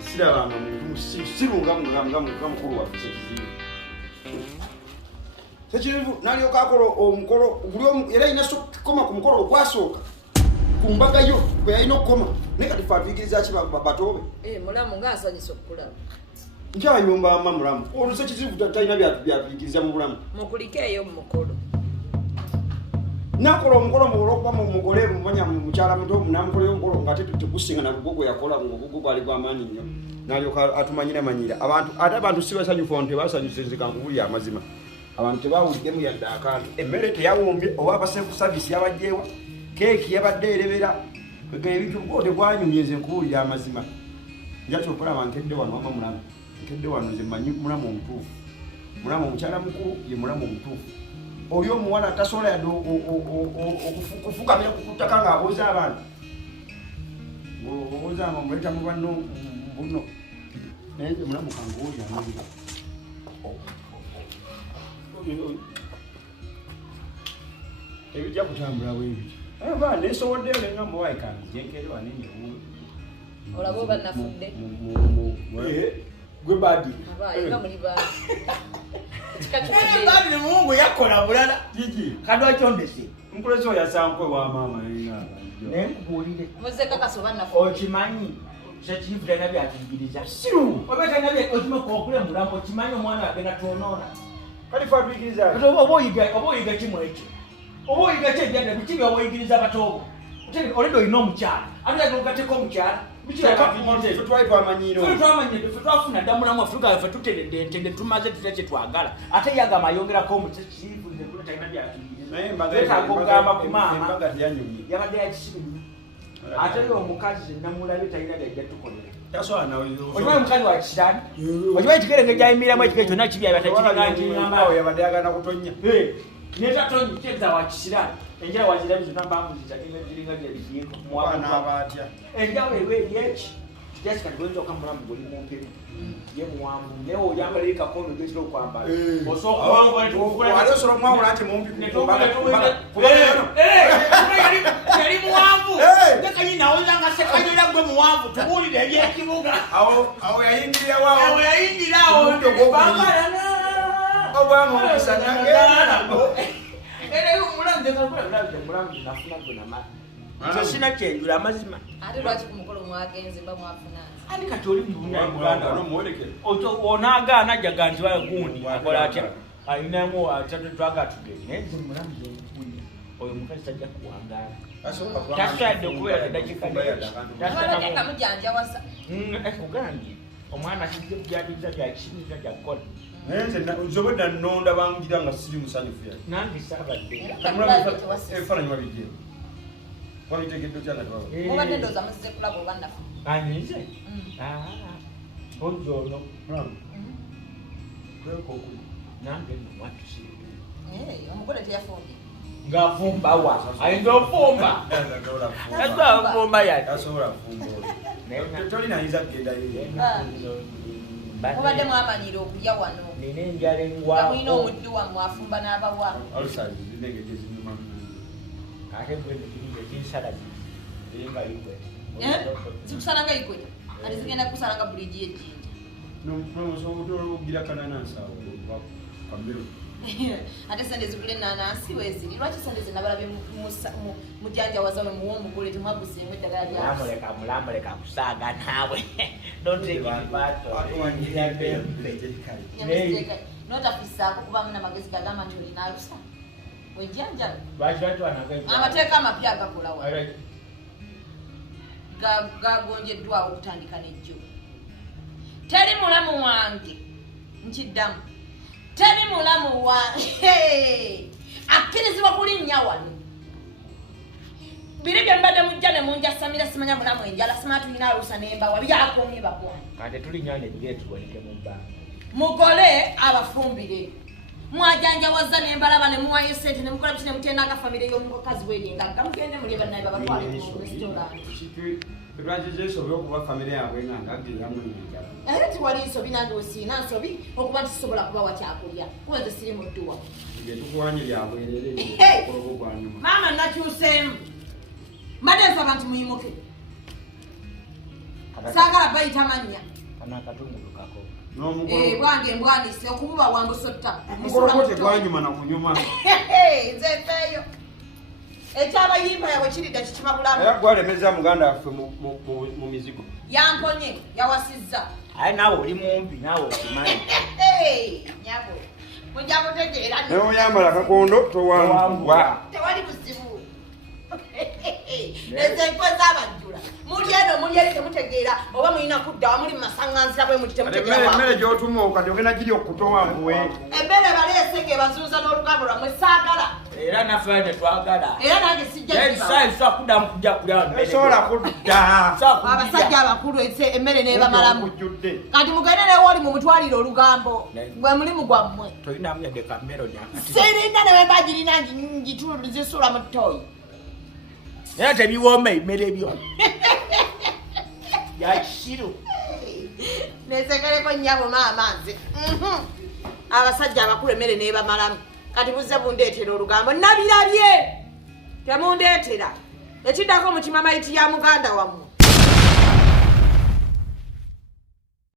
Siraba muntu sirunga mukuru wa sekizibu nalyoka akolo omukolo buli era ina koma ku mukolo gwasooka ku mbaga yo bwe yalina okukoma naye kati fatuyigiriza ki batobe mulamu ngaasanyisa okukulaba nkyayomba ama mulamu olwo sekizibu talina byatuyigiriza mu bulamu mukulike eyo mu mukolo nakola omukolo mulokuba mugole mumanya mukyala muto namukoleyo omukolo nga tegusinga nagugo yakola ngogugo gwali gwamaanyi nnyo nalyoka atumanyira manyira abantu ate abantu si basanyufu ono tebasanyusizika nkubulya amazima abantu tebawuliddemu yadde akantu emmere teyawombye oba abasefu savisi yabajjeewa keeki yabadde erebera ebintu bwo tegwanyumyeze nkubulira amazima njakyokulaba nkedde wano wama mulamu nkedde wano ze manyi mulamu omutuufu mulamu omukyala mukulu ye mulamu omutuufu oyo omuwala tasobola yadde okufukamira ku ttaka ng'abooza abantu ng'obooza muleta mu banno buno naye nze mulamu kanguwulira amazima ebijja kutambula bwebiti aba nesoboddeyo nenga muwayikange jenkere wanenye olaba oba nafudde gwe badi nga muli badi mungu yakola bulala kiki kadwakyondese mukulezi oyo yasankwe wa maama naye nkubuulire muzekakasoba nafudde okimanyi sekivu talina byatuyigiriza siru oba talina okule mulamu okimanyi omwana agenda twonoona kali fe atuyigiriza oba oyiga kimu ekyo oba oyiga ki ebyadde biki byoba oyigiriza batoobo oledi olina omukyala ate ogateko omukyala twali twamanyiro twamanyire fe twafuna dda mulamu afuga fe tuteredde entende tumaze tutya kyetwagala ate yagamba ayongerako omukivu talina byatuyigiriza ogamba ku maama yabadde yakisiru ate omukazi namulabye talina byajja tukolera okimanyi omukazi wa kisirani okimanyi kikerenge gyayimiramu ekigere kyonna kibyabatakiaao yabadde yagana kutonya netatonyi kyeza wa kisirani enjala wazirabizona mbamuziza ziringa zebiyiko muwabatya enjala ewa eryeki kijasikati gwenza okamulamu guli mumpemu ye muwambu naye oyambalayo kakono gesira okwambala osobola omwawula nti mumpi yali muwanvu nekanyinawoza sekanyira gwe muwanvu tubuulire ebyekibuga awo yayingirawo yayingirawo sina kyenjula amazima ate lwaki ku mukolo mwagenze mba mwafuna andi kati oli onagaana jaga nti gundi akola atya ayinamu twagatugeri naye nze mulamu zenkuni oyo mukazi tajja kuwangaala tasobadde okubeera tedakiika mujanjawasa kugambye omwana kijja kujaniriza byakisiriza gyakukola nzobedda nnonda bangira nga siri musanyufu yali nange saabadde ebifaananyi wabijje wabitegedde okyanga mubadde ndowooza muzize kulaba oba nafu anyize ozo ono kwekokuli nange nomwatusiri omugole teyafumbye ng'afumba wa ayinza ofumba afumba tasobola tolinayinza kugendayo mubadde mwamanyire okulya wano nina enjala engwawo mulina omuddu wammwe afumba n'abawa ate bwekirungi ekinsala ziringa igwe zikusala nga ikwe ati zigenda kusala nga buligi ejjinja kananansawo kamero ate sente zigula enanansi weziri lwaki sente zenabalabye mujanjawaza we muwa omugole temwaguzeemu eddagala mulamuleka kusaaga naawe notafisaako kubamu namagezi gagamba nti olinalusa wejjanja amateeka amapya agakola wa gagonjeddwawo okutandika nejjo teri mulamu wange nkiddamu teri mulamu wange akkirizibwa kulinnya wano biri bye mbadde mujja ne munjasamira simanya mulamu enjala simanya tulina aluusa nembawa byakomye bagwana kati tulinnya nebire tuwanike mu bbanga mugole abafumbire mwajanjawaza nembalaba ne muwayo sente ne mukola bitine mutenda nga famire y'omukazi weyenga gamugende muli bannaye babatwale mu restaurant Congratulations okuba family yaabwe ng'agiriramu n'enjala. Era tiwali nsobi nange wesiina nsobi okuba ntisobola kubawa kyakulya kuba nze siri mudduwa. Tukuwanye byabwerere okologo gwa nyuma. Maama nakyuseemu mbadde nsaba nti muyimuke saagala bayita mannya bwange mbwanise okububa wambusotta omukologo tegwanyuma na kunyuma. nze feeyo ekyabayimba yawe kiridda kikimabulamu era gwalemeza muganda waffe mu mizigo yamponye yawasizza aye naawe oli mumpi naawe okimanyi nyabo mujja kutegeera naye oyambala kakondo towangwa tewali buzibu ezenkwe z'abajjula muli eno muli eri temutegeera oba mulina kudda wamuli mumasaŋŋanzira bwe muti temutegeera emmere gy'otuma okati ogenda giri okutowanguwe emmere baleese ng'ebazuuza n'olugambo lwammwe saagala era naffe tetwagala era nange sijja kuddamu kujja kulya esobola kudda abasajja abakulu emmere n'ebamalamu kati mugende newooli mu mutwalire olugambo gwe mulimu gwammwe tolinamu yadde kameroni sirinda ne bwemba girina zisuula mu ttooyi era tebiwooma emmere ebyo yakisiru nesekereko nnyabo maamanzi abasajja abakulu emmere n'ebamalamu kati buzze bundeetera olugambo nabirabye temundeetera ekiddako mu kimamayiti ya muganda wammwe